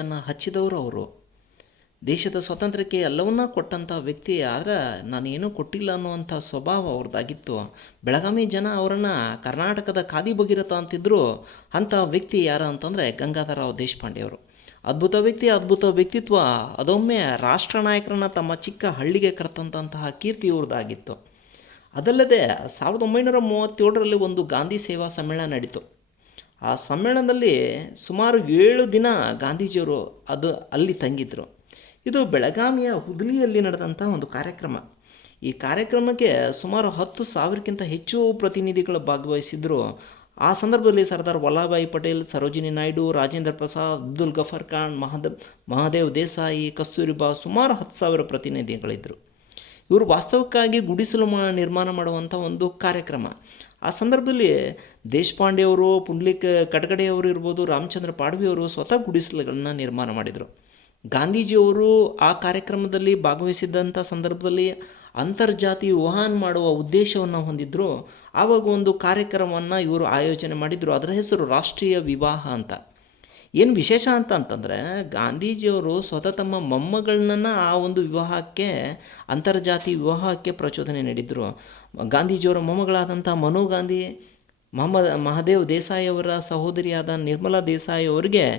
ಸ್ವಿಚ್ಚನ್ನು ಹಚ್ಚಿದವರು ಅವರು. ದೇಶದ ಸ್ವಾತಂತ್ರ್ಯಕ್ಕೆ ಎಲ್ಲವನ್ನ ಕೊಟ್ಟಂಥ ವ್ಯಕ್ತಿ ಆದರೆ ನಾನೇನೂ ಕೊಟ್ಟಿಲ್ಲ ಅನ್ನುವಂಥ ಸ್ವಭಾವ ಅವ್ರದ್ದಾಗಿತ್ತು. ಬೆಳಗಾವಿ ಜನ ಅವರನ್ನು ಕರ್ನಾಟಕದ ಖಾದಿ ಭಗೀರಥ ಅಂತಿದ್ರು. ಅಂಥ ವ್ಯಕ್ತಿ ಯಾರು ಅಂತಂದರೆ ಗಂಗಾಧರರಾವ್ ದೇಶಪಾಂಡೆ ಅವರು. ಅದ್ಭುತ ವ್ಯಕ್ತಿ, ಅದ್ಭುತ ವ್ಯಕ್ತಿತ್ವ, ಅದೊಮ್ಮೆ ರಾಷ್ಟ್ರ ನಾಯಕರನ್ನ ತಮ್ಮ ಚಿಕ್ಕ ಹಳ್ಳಿಗೆ ಕರೆತಂತಹ ಕೀರ್ತಿ ಇವ್ರದ್ದಾಗಿತ್ತು. ಅದಲ್ಲದೆ ಸಾವಿರದ ಒಂಬೈನೂರ ಮೂವತ್ತೇಳರಲ್ಲಿ ಒಂದು ಗಾಂಧಿ ಸೇವಾ ಸಮ್ಮೇಳನ ನಡೀತು. ಆ ಸಮ್ಮೇಳನದಲ್ಲಿ ಸುಮಾರು ಏಳು ದಿನ ಗಾಂಧೀಜಿಯವರು ಅದು ಅಲ್ಲಿ ತಂಗಿದ್ರು. ಇದು ಬೆಳಗಾವಿಯ ಹುದಲಿಯಲ್ಲಿ ನಡೆದಂಥ ಒಂದು ಕಾರ್ಯಕ್ರಮ. ಈ ಕಾರ್ಯಕ್ರಮಕ್ಕೆ ಸುಮಾರು ಹತ್ತು ಸಾವಿರಕ್ಕಿಂತ ಹೆಚ್ಚು ಪ್ರತಿನಿಧಿಗಳು ಭಾಗವಹಿಸಿದ್ರು. ಆ ಸಂದರ್ಭದಲ್ಲಿ ಸರ್ದಾರ್ ವಲ್ಲಭಾಯಿ ಪಟೇಲ್, ಸರೋಜಿನಿ ನಾಯ್ಡು, ರಾಜೇಂದ್ರ ಪ್ರಸಾದ್, ಅಬ್ದುಲ್ ಗಫರ್ ಖಾನ್, ಮಹದ, ಮಹಾದೇವ್ ದೇಸಾಯಿ, ಕಸ್ತೂರಿಬಾ ಸುಮಾರು ಹತ್ತು ಸಾವಿರ ಪ್ರತಿನಿಧಿಗಳಿದ್ದರು ಇವರು ವಾಸ್ತವಕ್ಕಾಗಿ ಗುಡಿಸಲು ಮಾ, ನಿರ್ಮಾಣ ಮಾಡುವಂಥ ಒಂದು ಕಾರ್ಯಕ್ರಮ. ಆ ಸಂದರ್ಭದಲ್ಲಿ ದೇಶಪಾಂಡೆಯವರು ಪುಂಡ್ಲಿಕ್ ಕಟಗಡೆಯವರು ಇರ್ಬೋದು, ರಾಮಚಂದ್ರ ಪಾಡ್ವಿಯವರು ಸ್ವತಃ ಗುಡಿಸಲುಗಳನ್ನ ನಿರ್ಮಾಣ ಮಾಡಿದರು. ಗಾಂಧೀಜಿಯವರು ಆ ಕಾರ್ಯಕ್ರಮದಲ್ಲಿ ಭಾಗವಹಿಸಿದ್ದಂಥ ಸಂದರ್ಭದಲ್ಲಿ ಅಂತರ್ಜಾತಿ ವಿವಾಹನ ಮಾಡುವ ಉದ್ದೇಶವನ್ನು ಹೊಂದಿದ್ದರು ಆವಾಗ ಒಂದು ಕಾರ್ಯಕ್ರಮವನ್ನು ಇವರು ಆಯೋಜನೆ ಮಾಡಿದರು. ಅದರ ಹೆಸರು ರಾಷ್ಟ್ರೀಯ ವಿವಾಹ ಅಂತ. ಏನು ವಿಶೇಷ ಅಂತ ಅಂತಂದರೆ ಗಾಂಧೀಜಿಯವರು ಸ್ವತಃ ತಮ್ಮ ಮೊಮ್ಮಗಳನ್ನ ಆ ಒಂದು ವಿವಾಹಕ್ಕೆ ಅಂತರ್ಜಾತಿ ವಿವಾಹಕ್ಕೆ ಪ್ರಚೋದನೆ ನೀಡಿದರು. ಗಾಂಧೀಜಿಯವರ ಮೊಮ್ಮಗಳಾದಂಥ ಮನು ಗಾಂಧಿ ಮೊಹಮ್ಮದ್ ಮಹಾದೇವ್ ದೇಸಾಯಿ ಅವರ ಸಹೋದರಿಯಾದ ನಿರ್ಮಲಾ ದೇಸಾಯಿ ಅವರಿಗೆ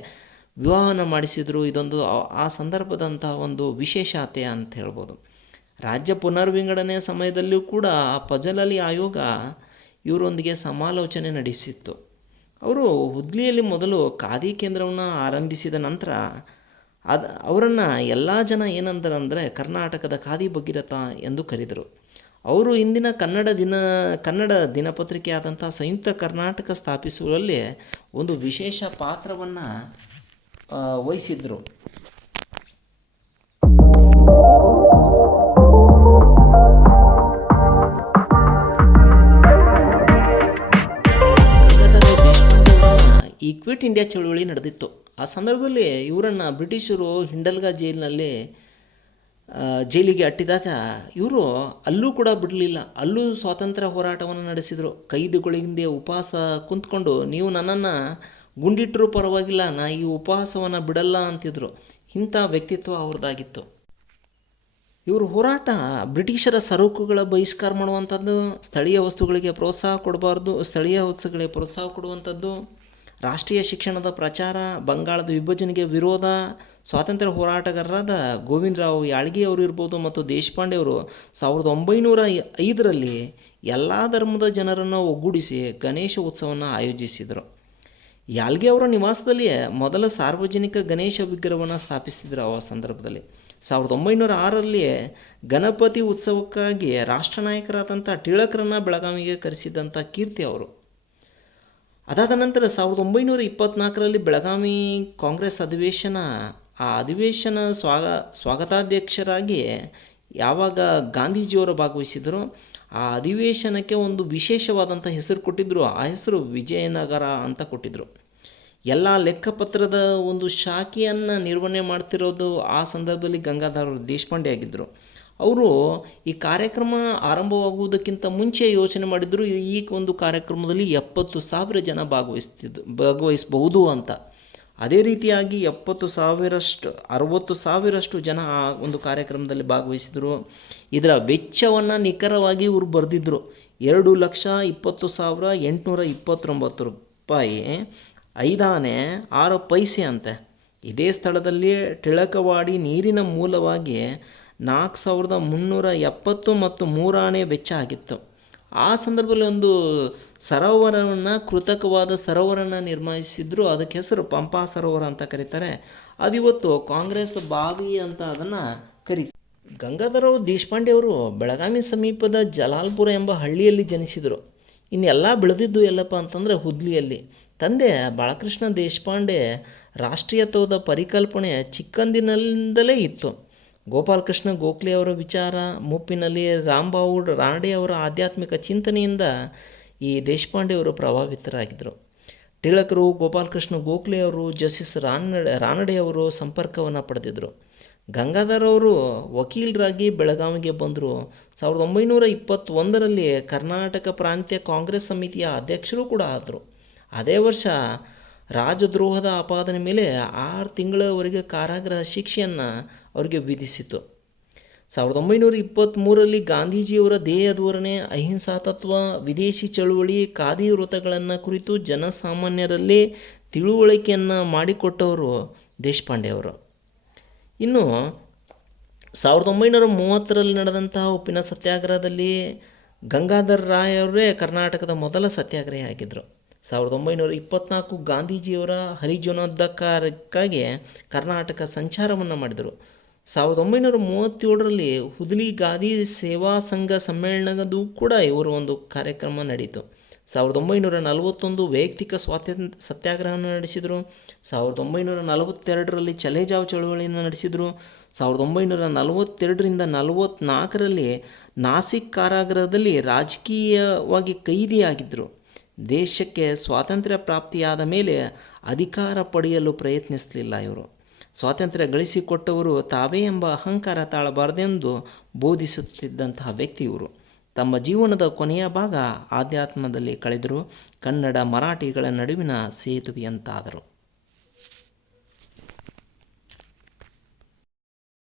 ವಿವಾಹನ ಮಾಡಿಸಿದರು. ಇದೊಂದು ಆ- ಸಂದರ್ಭದಂಥ ಒಂದು ವಿಶೇಷತೆ ಅಂತ ಹೇಳ್ಬೋದು. ರಾಜ್ಯ ಪುನರ್ವಿಂಗಡನೆ ಸಮಯದಲ್ಲಿಯೂ ಕೂಡ ಆ ಪಜಲಲಿ ಆಯೋಗ ಇವರೊಂದಿಗೆ ಸಮಾಲೋಚನೆ ನಡೆಸಿತ್ತು. ಅವರು ಹುದ್ಲಿಯಲ್ಲಿ ಮೊದಲು ಖಾದಿ ಕೇಂದ್ರವನ್ನು ಆರಂಭಿಸಿದ ನಂತರ ಅದು ಅವರನ್ನು ಎಲ್ಲ ಜನ ಏನಂದರಂದರೆ ಕರ್ನಾಟಕದ ಖಾದಿ ಭಗೀರಥ ಎಂದು ಕರೆದರು. ಅವರು ಇಂದಿನ ಕನ್ನಡ ದಿನ, ಕನ್ನಡ ದಿನಪತ್ರಿಕೆ ಆದಂಥ ಸಂಯುಕ್ತ ಕರ್ನಾಟಕ ಸ್ಥಾಪಿಸುವಲ್ಲಿ ಒಂದು ವಿಶೇಷ ಪಾತ್ರವನ್ನು ವಹಿಸಿದ್ರು. ಕ್ವಿಟ್ ಇಂಡಿಯಾ ಚಳುವಳಿ ನಡೆದಿತ್ತು. ಆ ಸಂದರ್ಭದಲ್ಲಿ ಇವರನ್ನು ಬ್ರಿಟಿಷರು ಹಿಂಡಲ್ಗಾ ಜೈಲಿನಲ್ಲಿ ಜೈಲಿಗೆ ಅಟ್ಟಿದಾಗ ಇವರು ಅಲ್ಲೂ ಕೂಡ ಬಿಡಲಿಲ್ಲ. ಅಲ್ಲೂ ಸ್ವಾತಂತ್ರ್ಯ ಹೋರಾಟವನ್ನು ನಡೆಸಿದರು. ಕೈದಿಗಳಿಂದ ಉಪವಾಸ ಕುಂತ್ಕೊಂಡು, ನೀವು ನನ್ನನ್ನು ಗುಂಡಿಟ್ಟರೂ ಪರವಾಗಿಲ್ಲ, ನಾ ಈ ಉಪವಾಸವನ್ನು ಬಿಡಲ್ಲ ಅಂತಿದ್ರು. ಇಂಥ ವ್ಯಕ್ತಿತ್ವ ಅವ್ರದ್ದಾಗಿತ್ತು. ಇವರು ಹೋರಾಟ ಬ್ರಿಟಿಷರ ಸರಕುಗಳ ಬಹಿಷ್ಕಾರ ಮಾಡುವಂಥದ್ದು, ಸ್ಥಳೀಯ ವಸ್ತುಗಳಿಗೆ ಪ್ರೋತ್ಸಾಹ ಕೊಡಬಾರ್ದು, ಸ್ಥಳೀಯ ವಸ್ತುಗಳಿಗೆ ಪ್ರೋತ್ಸಾಹ ಕೊಡುವಂಥದ್ದು ರಾಷ್ಟ್ರೀಯ ಶಿಕ್ಷಣದ ಪ್ರಚಾರ, ಬಂಗಾಳದ ವಿಭಜನೆಗೆ ವಿರೋಧ, ಸ್ವಾತಂತ್ರ್ಯ ಹೋರಾಟಗಾರರಾದ ಗೋವಿಂದರಾವ್ ಯಾಳ್ಗಿ ಅವರು ಇರ್ಬೋದು ಮತ್ತು ದೇಶಪಾಂಡೆ ಅವರು ಸಾವಿರದ ಒಂಬೈನೂರ ಐದರಲ್ಲಿ ಎಲ್ಲ ಧರ್ಮದ ಜನರನ್ನು ಒಗ್ಗೂಡಿಸಿ ಗಣೇಶ ಉತ್ಸವವನ್ನು ಆಯೋಜಿಸಿದರು. ಯಾಳ್ಗಿ ಅವರ ನಿವಾಸದಲ್ಲಿಯೇ ಮೊದಲ ಸಾರ್ವಜನಿಕ ಗಣೇಶ ವಿಗ್ರಹವನ್ನು ಸ್ಥಾಪಿಸಿದರು ಆ ಸಂದರ್ಭದಲ್ಲಿ. ಸಾವಿರದ ಒಂಬೈನೂರ ಆರರಲ್ಲಿಯೇ ಗಣಪತಿ ಉತ್ಸವಕ್ಕಾಗಿ ರಾಷ್ಟ್ರ ನಾಯಕರಾದಂಥ ಟಿಳಕರನ್ನು ಬೆಳಗಾವಿಗೆ ಕರೆಸಿದಂಥ ಕೀರ್ತಿ ಅವರು. ಅದಾದ ನಂತರ ಸಾವಿರದ ಒಂಬೈನೂರ ಇಪ್ಪತ್ತ್ನಾಲ್ಕರಲ್ಲಿ ಬೆಳಗಾವಿ ಕಾಂಗ್ರೆಸ್ ಅಧಿವೇಶನ, ಆ ಅಧಿವೇಶನ ಸ್ವಾಗ, ಸ್ವಾಗತಾಧ್ಯಕ್ಷರಾಗಿ ಯಾವಾಗ ಗಾಂಧೀಜಿಯವರು ಭಾಗವಹಿಸಿದರು, ಆ ಅಧಿವೇಶನಕ್ಕೆ ಒಂದು ವಿಶೇಷವಾದಂಥ ಹೆಸರು ಕೊಟ್ಟಿದ್ದರು ಆ ಹೆಸರು ವಿಜಯನಗರ ಅಂತ ಕೊಟ್ಟಿದ್ದರು ಎಲ್ಲ ಲೆಕ್ಕಪತ್ರದ ಒಂದು ಶಾಖೆಯನ್ನು ನಿರ್ವಹಣೆ ಮಾಡ್ತಿರೋದು ಆ ಸಂದರ್ಭದಲ್ಲಿ ಗಂಗಾಧರ ದೇಶಪಾಂಡೆ ಆಗಿದ್ದರು. ಅವರು ಈ ಕಾರ್ಯಕ್ರಮ ಆರಂಭವಾಗುವುದಕ್ಕಿಂತ ಮುಂಚೆ ಯೋಚನೆ ಮಾಡಿದ್ರು, ಈ ಒಂದು ಕಾರ್ಯಕ್ರಮದಲ್ಲಿ ಎಪ್ಪತ್ತು ಸಾವಿರ ಜನ ಭಾಗವಹಿಸ್ತಿದ್ದು ಭಾಗವಹಿಸಬಹುದು ಅಂತ. ಅದೇ ರೀತಿಯಾಗಿ ಎಪ್ಪತ್ತು ಸಾವಿರಷ್ಟು, ಅರವತ್ತು ಸಾವಿರಷ್ಟು ಜನ ಆ ಒಂದು ಕಾರ್ಯಕ್ರಮದಲ್ಲಿ ಭಾಗವಹಿಸಿದರು. ಇದರ ವೆಚ್ಚವನ್ನು ನಿಖರವಾಗಿ ಇವರು ಬರೆದಿದ್ದರು ಎರಡು ಲಕ್ಷ ಇಪ್ಪತ್ತು ಸಾವಿರ ಎಂಟುನೂರ ಇಪ್ಪತ್ತೊಂಬತ್ತು ರೂಪಾಯಿ ಐದಾನೆ ಆರು ಪೈಸೆ ಅಂತೆ. ಇದೇ ಸ್ಥಳದಲ್ಲಿ ಟಿಳಕವಾಡಿ ನೀರಿನ ಮೂಲವಾಗಿ ನಾಲ್ಕು ಸಾವಿರದ ಮುನ್ನೂರ ಎಪ್ಪತ್ತು ಮತ್ತು ಮೂರಾಣೆ ವೆಚ್ಚ ಆಗಿತ್ತು. ಆ ಸಂದರ್ಭದಲ್ಲಿ ಒಂದು ಸರೋವರವನ್ನು, ಕೃತಕವಾದ ಸರೋವರನ ನಿರ್ಮಿಸಿದ್ರು. ಅದಕ್ಕೆ ಹೆಸರು ಪಂಪಾ ಸರೋವರ ಅಂತ ಕರೀತಾರೆ. ಅದಿವತ್ತು ಕಾಂಗ್ರೆಸ್ ಬಾವಿ ಅಂತ ಅದನ್ನು ಕರಿ ಗಂಗಾಧರರಾವ್ ದೇಶಪಾಂಡೆ ಅವರು ಬೆಳಗಾವಿ ಸಮೀಪದ ಜಲಾಲ್ಪುರ ಎಂಬ ಹಳ್ಳಿಯಲ್ಲಿ ಜನಿಸಿದರು. ಇನ್ನೆಲ್ಲ ಬೆಳೆದಿದ್ದು ಎಲ್ಲಪ್ಪ ಅಂತಂದರೆ ಹುದ್ಲಿಯಲ್ಲಿ. ತಂದೆ ಬಾಲಕೃಷ್ಣ ದೇಶಪಾಂಡೆ ರಾಷ್ಟ್ರೀಯತ್ವದ ಪರಿಕಲ್ಪನೆ ಚಿಕ್ಕಂದಿನಿಂದಲೇ ಇತ್ತು. ಗೋಪಾಲಕೃಷ್ಣ ಗೋಖಲೆ ಅವರ ವಿಚಾರ, ಮುಪ್ಪಿನಲ್ಲಿ ರಾಂಬಾವು ರಾಣಡೆ ಅವರ ಆಧ್ಯಾತ್ಮಿಕ ಚಿಂತನೆಯಿಂದ ಈ ದೇಶಪಾಂಡೆ ಅವರು ಪ್ರಭಾವಿತರಾಗಿದ್ದರು. ಟಿಳಕರು ಗೋಪಾಲಕೃಷ್ಣ ಗೋಖಲೆ ಅವರು, ಜಸ್ಟಿಸ್ ರಾನಡೆ ಅವರು ಸಂಪರ್ಕವನ್ನು ಪಡೆದಿದ್ದರು ಗಂಗಾಧರ್ ಅವರು ವಕೀಲರಾಗಿ ಬೆಳಗಾವಿಗೆ ಬಂದರು. ಸಾವಿರದ ಒಂಬೈನೂರ ಇಪ್ಪತ್ತೊಂದರಲ್ಲಿ ಕರ್ನಾಟಕ ಪ್ರಾಂತ್ಯ ಕಾಂಗ್ರೆಸ್ ಸಮಿತಿಯ ಅಧ್ಯಕ್ಷರು ಕೂಡ ಆದರು. ಅದೇ ವರ್ಷ ರಾಜದ್ರೋಹದ ಆಪಾದನೆ ಮೇಲೆ ಆರು ತಿಂಗಳವರೆಗೆ ಕಾರಾಗೃಹ ಶಿಕ್ಷೆಯನ್ನು ಅವರಿಗೆ ವಿಧಿಸಿತು. ಸಾವಿರದ ಒಂಬೈನೂರ ಇಪ್ಪತ್ತ್ಮೂರರಲ್ಲಿ ಗಾಂಧೀಜಿಯವರ ದೇಹ ಧೋರಣೆ, ಅಹಿಂಸಾ ತತ್ವ, ವಿದೇಶಿ ಚಳುವಳಿ, ಖಾದಿ ವ್ರತಗಳನ್ನು ಕುರಿತು ಜನಸಾಮಾನ್ಯರಲ್ಲಿ ತಿಳುವಳಿಕೆಯನ್ನು ಮಾಡಿಕೊಟ್ಟವರು ದೇಶಪಾಂಡೆ ಅವರು ಇನ್ನು ಸಾವಿರದ ಒಂಬೈನೂರ ಮೂವತ್ತರಲ್ಲಿ ನಡೆದಂತಹ ಉಪ್ಪಿನ ಸತ್ಯಾಗ್ರಹದಲ್ಲಿ ಗಂಗಾಧರ್ ರಾಯ್ ಅವರೇ ಕರ್ನಾಟಕದ ಮೊದಲ ಸತ್ಯಾಗ್ರಹಿ ಆಗಿದ್ದರು. ಸಾವಿರದ ಒಂಬೈನೂರ ಇಪ್ಪತ್ನಾಲ್ಕು ಗಾಂಧೀಜಿಯವರ ಹರಿಜನೋದ್ಧಾರಕ್ಕಾಗಿ ಕರ್ನಾಟಕ ಸಂಚಾರವನ್ನು ಮಾಡಿದರು. ಸಾವಿರದ ಒಂಬೈನೂರ ಮೂವತ್ತೇಳರಲ್ಲಿ ಹುದಲಿ ಗಾದಿ ಸೇವಾ ಸಂಘ ಸಮ್ಮೇಳನದ್ದು ಕೂಡ ಇವರು ಒಂದು ಕಾರ್ಯಕ್ರಮ ನಡೀತು ಸಾವಿರದ ಒಂಬೈನೂರ ನಲವತ್ತೊಂದು ವೈಯಕ್ತಿಕ ಸ್ವಾತಂತ್ರ್ಯ ಸತ್ಯಾಗ್ರಹವನ್ನು ನಡೆಸಿದರು. ಸಾವಿರದ ಒಂಬೈನೂರ ನಲವತ್ತೆರಡರಲ್ಲಿ ಚಲೇಜಾವ್ ಚಳವಳಿಯನ್ನು ನಡೆಸಿದರು. ಸಾವಿರದ ಒಂಬೈನೂರ ನಲವತ್ತೆರಡರಿಂದ ನಲವತ್ತ್ನಾಲ್ಕರಲ್ಲಿ ನಾಸಿಕ್ ಕಾರಾಗೃಹದಲ್ಲಿ ರಾಜಕೀಯವಾಗಿ ಕೈದಿಯಾಗಿದ್ದರು ದೇಶಕ್ಕೆ ಸ್ವಾತಂತ್ರ್ಯ ಪ್ರಾಪ್ತಿಯಾದ ಮೇಲೆ ಅಧಿಕಾರ ಪಡೆಯಲು ಪ್ರಯತ್ನಿಸಲಿಲ್ಲ ಇವರು. ಸ್ವಾತಂತ್ರ್ಯ ಗಳಿಸಿಕೊಟ್ಟವರು ತಾವೇ ಎಂಬ ಅಹಂಕಾರ ತಾಳಬಾರದೆಂದು ಬೋಧಿಸುತ್ತಿದ್ದಂತಹ ವ್ಯಕ್ತಿ ಇವರು ತಮ್ಮ ಜೀವನದ ಕೊನೆಯ ಭಾಗ ಆಧ್ಯಾತ್ಮದಲ್ಲಿ ಕಳೆದರು ಕನ್ನಡ ಮರಾಠಿಗಳ ನಡುವಿನ ಸೇತುವೆಯಂತಾದರು.